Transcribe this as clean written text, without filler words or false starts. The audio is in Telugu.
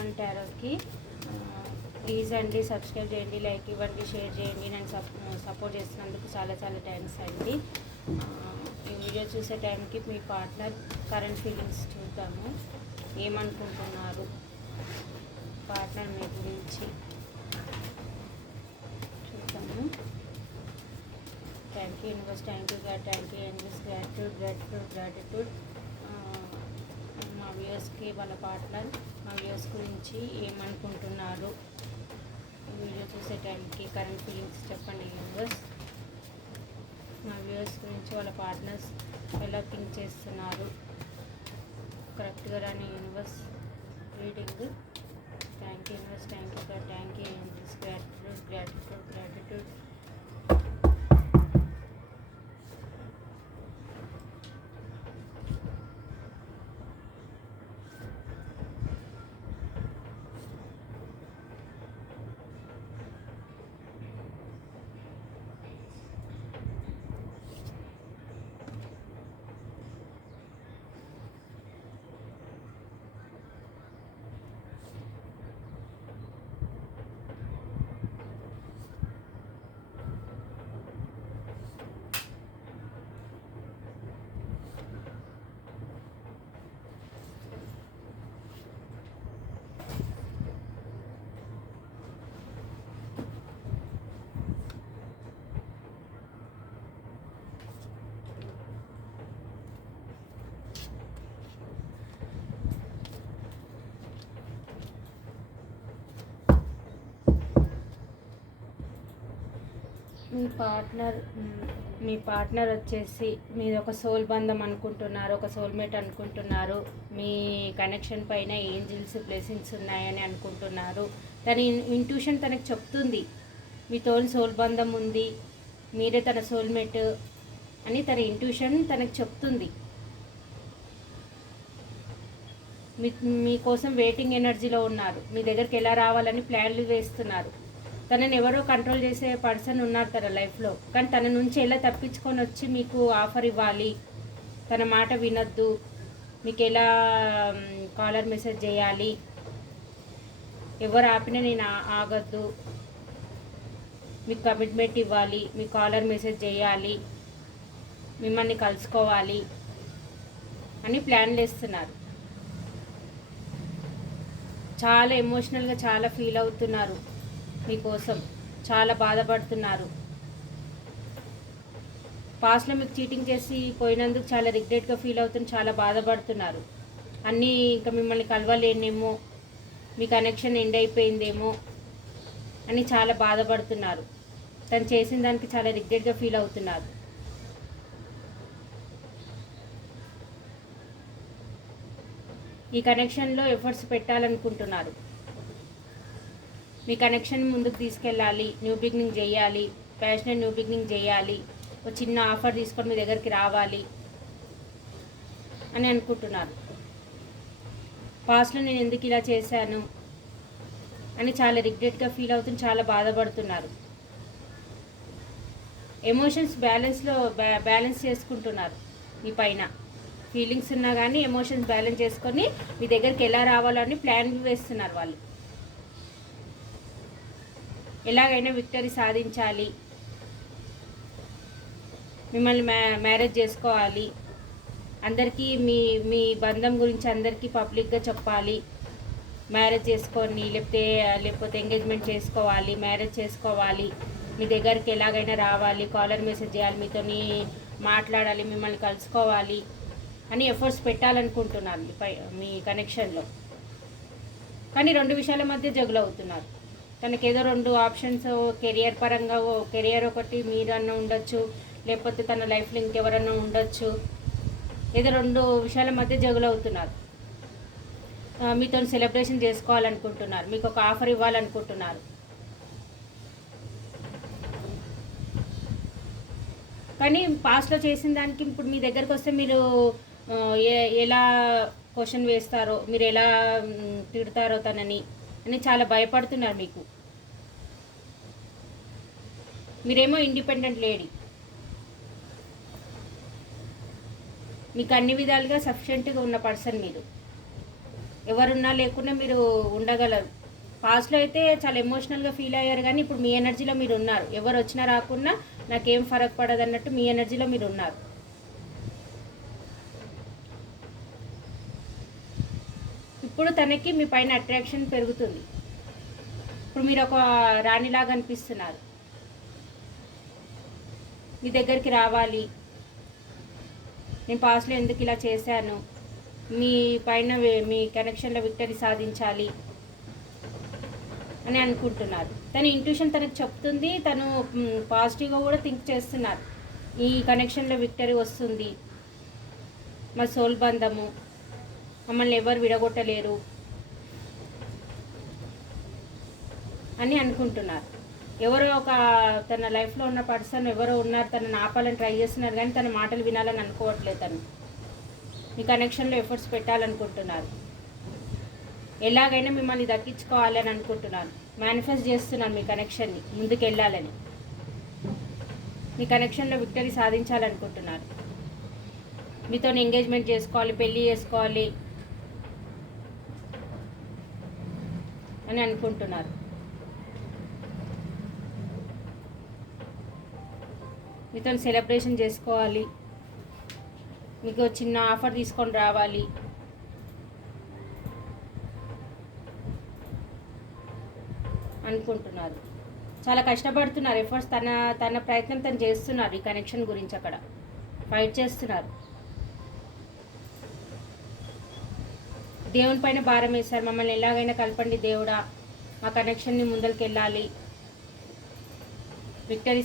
లెమన్ టారోకి. ప్లీజ్ అండి సబ్స్క్రైబ్ చేయండి, లైక్ ఇవ్వండి, షేర్ చేయండి. నన్ను సపోర్ట్ చేస్తున్నందుకు చాలా చాలా థ్యాంక్స్ అండి. ఈ వీడియో చూసే టైంకి మీ పార్ట్నర్ కరెంట్ ఫీలింగ్స్ చూద్దాము. ఏమనుకుంటున్నారు పార్ట్నర్ మీ గురించి చూద్దాము. Thank you universe, thank you God, thank you universe, gratitude. మా వ్యూయర్స్కి వాళ్ళ పార్ట్నర్ మా వ్యూయర్స్ గురించి ఏమనుకుంటున్నారు వీడియో చూసే టైంకి కరెంట్ ఫీలింగ్స్ చెప్పండి యూనివర్స్. మా వ్యూయర్స్ గురించి వాళ్ళ పార్ట్నర్స్ ఎలా థింక్ చేస్తున్నారు కరెక్ట్గా రాని universe reading. Thank you universe, thank you God, thank you universe, gratitude. Me partner వచ్చేసి మీరు ఒక సోల్ బంధం అనుకుంటున్నారు, ఒక సోల్మేట్ అనుకుంటున్నారు. మీ కనెక్షన్ పైన ఏంజిల్స్ బ్లెస్సింగ్స్ ఉన్నాయని అనుకుంటున్నారు. తన ఇంట్యూషన్ తనకు చెప్తుంది మీతో సోల్ బంధం ఉంది, మీరే తన సోల్మేట్ అని తన ఇంట్యూషన్ తనకు చెప్తుంది. మీకోసం వెయిటింగ్ ఎనర్జీలో ఉన్నారు. మీ దగ్గరికి ఎలా రావాలని ప్లాన్లు వేస్తున్నారు. తనని ఎవరో కంట్రోల్ చేసే పర్సన్ ఉన్నారు తన లైఫ్లో, కానీ తన నుంచి ఎలా తప్పించుకొని వచ్చి మీకు ఆఫర్ ఇవ్వాలి, తన మాట వినొద్దు, మీకు ఎలా కాలర్ మెసేజ్ చేయాలి, ఎవరు ఆపినా నేను ఆగొద్దు, మీకు కమిట్మెంట్ ఇవ్వాలి, మీ కాలర్ మెసేజ్ చేయాలి, మిమ్మల్ని కలుసుకోవాలి అని ప్లాన్లు వేస్తున్నారు. చాలా ఎమోషనల్గా చాలా ఫీల్ అవుతున్నారు, మీకోసం చాలా బాధపడుతున్నారు. పాస్ట్లో మీకు చీటింగ్ చేసి పోయినందుకు చాలా రిగ్రెట్గా ఫీల్ అవుతున్నారు, చాలా బాధపడుతున్నారు. అన్నీ ఇంకా మిమ్మల్ని కలవలేనేమో, మీ కనెక్షన్ ఎండ్ అయిపోయిందేమో అని చాలా బాధపడుతున్నారు. తను చేసిన దానికి చాలా రిగ్రెట్గా ఫీల్ అవుతున్నారు. ఈ కనెక్షన్లో ఎఫర్ట్స్ పెట్టాలనుకుంటున్నారు. మీ కనెక్షన్ ముందుకు తీసుకెళ్ళాలి, న్యూ బిగినింగ్ చేయాలి, ప్యాషనెట్ న్యూ బిగినింగ్ చేయాలి, ఒక చిన్న ఆఫర్ తీసుకొని మీ దగ్గరికి రావాలి అని అనుకుంటున్నారు. పాస్ట్లో నేను ఎందుకు ఇలా చేశాను అని చాలా రిగ్రెట్గా ఫీల్ అవుతుంది, చాలా బాధపడుతున్నారు. ఎమోషన్స్ బ్యాలెన్స్ చేసుకుంటున్నారు. మీ పైన ఫీలింగ్స్ ఉన్నా కానీ ఎమోషన్స్ బ్యాలెన్స్ చేసుకొని మీ దగ్గరికి ఎలా రావాలని ప్లాన్ వేస్తున్నారు. వాళ్ళు ఎలాగైనా విక్టరీ సాధించాలి, మిమ్మల్ని మ్యారేజ్ చేసుకోవాలి, అందరికీ మీ బంధం గురించి అందరికీ పబ్లిక్గా చెప్పాలి, మ్యారేజ్ చేసుకొని లేకపోతే ఎంగేజ్మెంట్ చేసుకోవాలి, మ్యారేజ్ చేసుకోవాలి, మీ దగ్గరికి ఎలాగైనా రావాలి, కాలర్ మెసేజ్ చేయాలి, మీతోని మాట్లాడాలి, మిమ్మల్ని కలుసుకోవాలి అని ఎఫర్ట్స్ పెట్టాలనుకుంటున్నారు మీ కనెక్షన్లో. కానీ రెండు విషయాల మధ్య జగులు అవుతున్నారు. తనకేదో రెండు ఆప్షన్స్, కెరియర్ పరంగా కెరియర్ ఒకటి మీరన్నా ఉండొచ్చు, లేకపోతే తన లైఫ్లో ఇంకెవరన్నా ఉండొచ్చు. ఏదో రెండు విషయాల మధ్య జగులు అవుతున్నారు. మీతో సెలబ్రేషన్ చేసుకోవాలనుకుంటున్నారు, మీకు ఒక ఆఫర్ ఇవ్వాలనుకుంటున్నారు. కానీ పాస్ట్లో చేసిన దానికి ఇప్పుడు మీ దగ్గరకు వస్తే మీరు ఎలా క్వశ్చన్ వేస్తారో, మీరు ఎలా తిడతారో తనని అని చాలా భయపడుతున్నారు. మీరేమో ఇండిపెండెంట్ లేడీ, మీకు అన్ని విధాలుగా సఫిషియెంట్గా ఉన్న పర్సన్. మీరు ఎవరున్నా లేకున్నా మీరు ఉండగలరు. పాస్ట్‌లో అయితే చాలా ఎమోషనల్‌గా ఫీల్ అయ్యారు కానీ ఇప్పుడు మీ ఎనర్జీలో మీరు ఉన్నారు. ఎవరు వచ్చినా రాకున్నా నాకేం ఫరక్ పడదన్నట్టు మీ ఎనర్జీలో మీరు ఉన్నారు. ఇప్పుడు తనకి మీ పైన అట్రాక్షన్ పెరుగుతుంది. ఇప్పుడు మీరు ఒక రాణిలాగా అనిపిస్తున్నారు. మీ దగ్గరికి రావాలి, నేను పాస్ట్లో ఎందుకు ఇలా చేశాను, మీ పైన మీ కనెక్షన్లో విక్టరీ సాధించాలి అని అనుకుంటున్నారు. తన ఇంట్యూషన్ తనకు చెప్తుంది. తను పాజిటివ్గా కూడా థింక్ చేస్తున్నారు. ఈ కనెక్షన్లో విక్టరీ వస్తుంది, మా సోల్ బంధము, మమ్మల్ని ఎవరు విడగొట్టలేరు అని అనుకుంటున్నారు. ఎవరో ఒక తన లైఫ్లో ఉన్న పర్సన్ ఎవరో ఉన్నారు, తనని ఆపాలని ట్రై చేస్తున్నారు కానీ తన మాటలు వినాలని అనుకోవట్లేదు. తను మీ కనెక్షన్లో ఎఫర్ట్స్ పెట్టాలనుకుంటున్నారు. ఎలాగైనా మిమ్మల్ని దక్కించుకోవాలని అనుకుంటున్నాను. మేనిఫెస్ట్ చేస్తున్నాను మీ కనెక్షన్ని ముందుకు వెళ్ళాలని. మీ కనెక్షన్లో విక్టరీ సాధించాలనుకుంటున్నారు. మీతో ఎంగేజ్మెంట్ చేసుకోవాలి, పెళ్ళి చేసుకోవాలి అని అనుకుంటున్నారు. మీతో సెలబ్రేషన్ చేసుకోవాలి, మీకు చిన్న ఆఫర్ తీసుకొని రావాలి అనుకుంటున్నారు. చాలా కష్టపడుతున్నారు. ఎఫర్ట్స్ తన ప్రయత్నం తను చేస్తున్నారు. ఈ కనెక్షన్ గురించి అక్కడ ఫైట్ చేస్తున్నారు. దేవుని పైన భారం వేశారు. మమ్మల్ని ఎలాగైనా కలపండి దేవుడా, మా కనెక్షన్ని ముందరికి వెళ్ళాలి, విక్టరీ